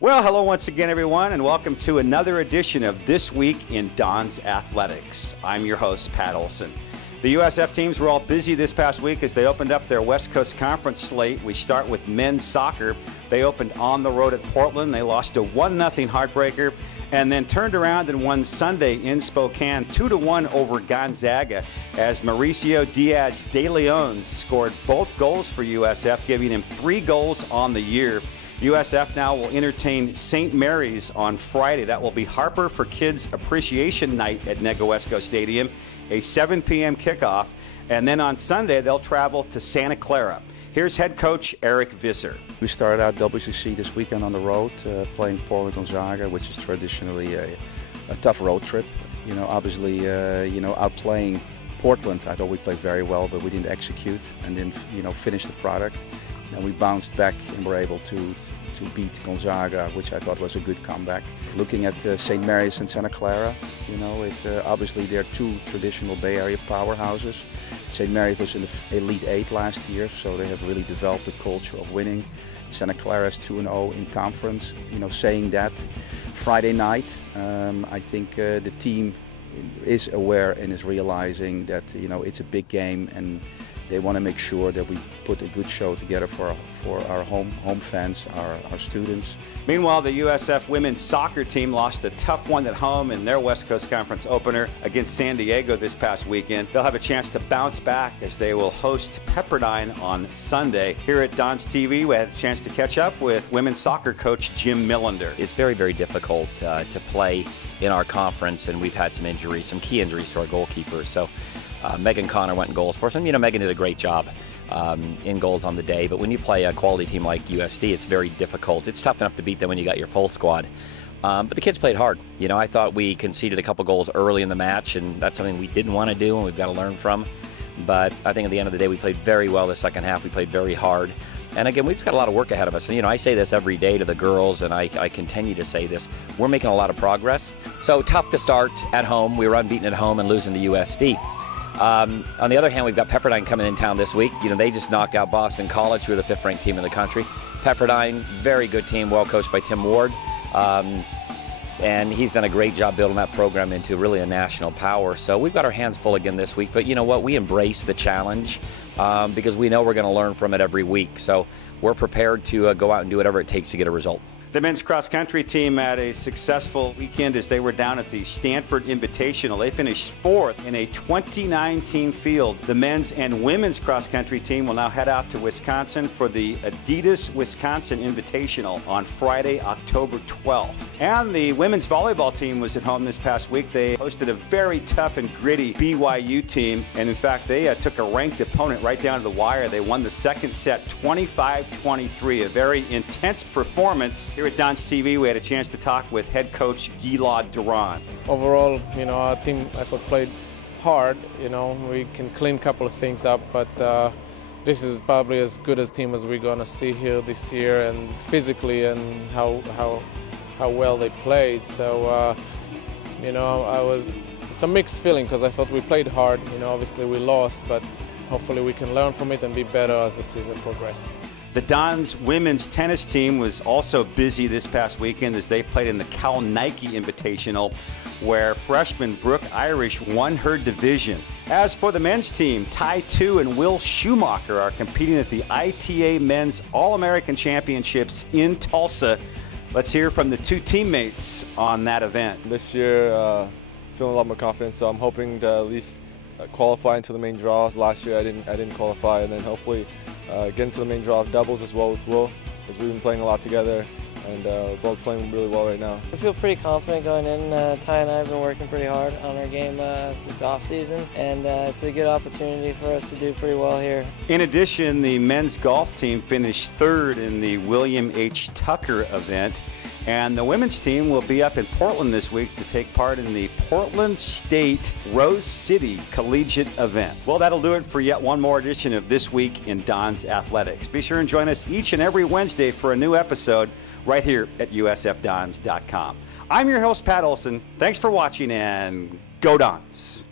Well, hello once again, everyone, and welcome to another edition of This Week in Don's Athletics. I'm your host, Pat Olson. The USF teams were all busy this past week as they opened up their West Coast Conference slate. We start with men's soccer. They opened on the road at Portland. They lost a 1-0 heartbreaker and then turned around and won Sunday in Spokane 2-1 over Gonzaga as Mauricio Diaz de Leon scored both goals for USF, giving him 3 goals on the year. USF now will entertain St. Mary's on Friday. That will be Harper for Kids Appreciation Night at Negewesco Stadium, a 7 p.m. kickoff. And then on Sunday, they'll travel to Santa Clara. Here's head coach Eric Visser. We started out WCC this weekend on the road, playing Portland Gonzaga, which is traditionally a tough road trip. You know, obviously, outplaying Portland, I thought we played very well, but we didn't execute and didn't, finish the product. And we bounced back and were able to beat Gonzaga, which I thought was a good comeback. Looking at St. Mary's and Santa Clara, obviously they're 2 traditional Bay Area powerhouses. St. Mary's was in the Elite 8 last year, so they have really developed a culture of winning. Santa Clara is 2-0 in conference. Saying that, Friday night, I think the team is aware and is realizing that it's a big game, and they want to make sure that we put a good show together for our home fans, our students. Meanwhile, the USF women's soccer team lost a tough one at home in their West Coast Conference opener against San Diego this past weekend. They'll have a chance to bounce back as they will host Pepperdine on Sunday. Here at DonsTV, we had a chance to catch up with women's soccer coach Jim Millender. It's very, very difficult to play in our conference, and we've had some injuries, some key injuries to our goalkeepers. So Megan Connor went in goals for us, and Megan did a great job in goals on the day. But when you play a quality team like USD, it's very difficult. It's tough enough to beat them when you got your full squad. But the kids played hard. I thought we conceded a couple goals early in the match, and that's something we didn't want to do, and we've got to learn from. But I think at the end of the day, we played very well the second half. We played very hard. And again, we just got a lot of work ahead of us. And, I say this every day to the girls, and I continue to say this. We're making a lot of progress. So tough to start at home. We were unbeaten at home and losing to USD. On the other hand, we've got Pepperdine coming in town this week. They just knocked out Boston College, who are the 5th-ranked team in the country. Pepperdine, very good team, well coached by Tim Ward. And he's done a great job building that program into really a national power. So we've got our hands full again this week. But you know what? We embrace the challenge because we know we're going to learn from it every week. So we're prepared to go out and do whatever it takes to get a result. The men's cross-country team had a successful weekend as they were down at the Stanford Invitational. They finished 4th in a 29-team field. The men's and women's cross-country team will now head out to Wisconsin for the Adidas Wisconsin Invitational on Friday, October 12th. And the women's volleyball team was at home this past week. They hosted a very tough and gritty BYU team. And in fact, they took a ranked opponent right down to the wire. They won the second set 25-23, a very intense performance. Here at DonsTV, we had a chance to talk with head coach Gilad Duran. Overall, our team, I thought, played hard. We can clean a couple of things up, but this is probably as good a team as we're going to see here this year, and physically and how well they played. So, it's a mixed feeling because I thought we played hard. Obviously we lost, but hopefully we can learn from it and be better as the season progresses. The Dons women's tennis team was also busy this past weekend as they played in the Cal Nike Invitational, where freshman Brooke Irish won her division. As for the men's team, Ty Tu and Will Schumacher are competing at the ITA Men's All-American Championships in Tulsa. Let's hear from the 2 teammates on that event. This year, feeling a lot more confident, so I'm hoping to at least qualify into the main draws. Last year I didn't qualify, and then hopefully get into the main draw of doubles as well with Will, because we've been playing a lot together, and we're both playing really well right now. I feel pretty confident going in. Ty and I have been working pretty hard on our game this offseason, and it's a good opportunity for us to do pretty well here. In addition, the men's golf team finished 3rd in the William H. Tucker event. And the women's team will be up in Portland this week to take part in the Portland State Rose City Collegiate event. Well, that'll do it for yet one more edition of This Week in Don's Athletics. Be sure and join us each and every Wednesday for a new episode right here at usfdons.com. I'm your host, Pat Olson. Thanks for watching, and go Dons!